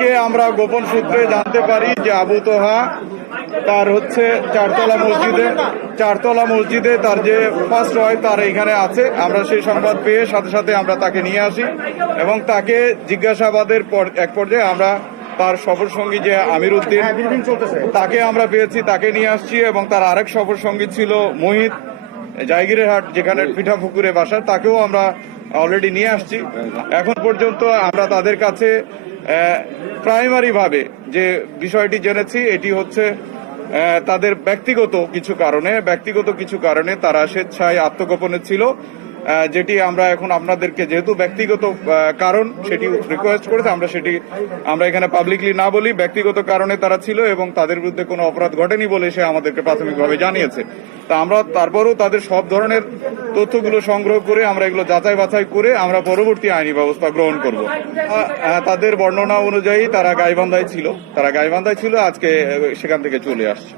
আজকে আমরা গোপন সূত্রে জানতে পারি যে আবু তোহা তার হচ্ছে চারতলা মসজিদে তার যে ফার্স্ট ওয়াইফ তার এখানে আছে। আমরা সেই সংবাদ পেয়ে সাথে সাথে আমরা তাকে নিয়ে আসি এবং তাকে জিজ্ঞাসাবাদের এক পর্যায়ে আমরা তার সফর সঙ্গী যে আমির উদ্দিন তাকে আমরা পেয়েছি, তাকে নিয়ে আসছি এবং তার আরেক সফর সঙ্গী ছিল মোহিত জায়গিরের হাট যেখানে পিঠাপুকুরে বাসা, তাকেও আমরা অলরেডি নিয়ে আসছি। এখন পর্যন্ত আমরা তাদের কাছে প্রাইমারি ভাবে যে বিষয়টি জেনেছি এটি হচ্ছে তাদের ব্যক্তিগত কিছু কারণে তারা স্বেচ্ছায় আত্মগোপনে ছিল, যেটি আমরা এখন আপনাদেরকে যেহেতু ব্যক্তিগত কারণ সেটি রিকোয়েস্ট করেছে আমরা এখানে পাবলিকলি না বলি। ব্যক্তিগত কারণে তারা ছিল এবং তাদের বিরুদ্ধে কোনো অপরাধ ঘটেনি বলে সে আমাদেরকে প্রাথমিকভাবে জানিয়েছে। তা আমরা তারপরেও তাদের সব ধরনের তথ্যগুলো সংগ্রহ করে আমরা এগুলো যাচাই বাছাই করে আমরা পরবর্তী আইনি ব্যবস্থা গ্রহণ করব। তাদের বর্ণনা অনুযায়ী তারা গাইবান্ধায় ছিল, আজকে সেখান থেকে চলে আসছে।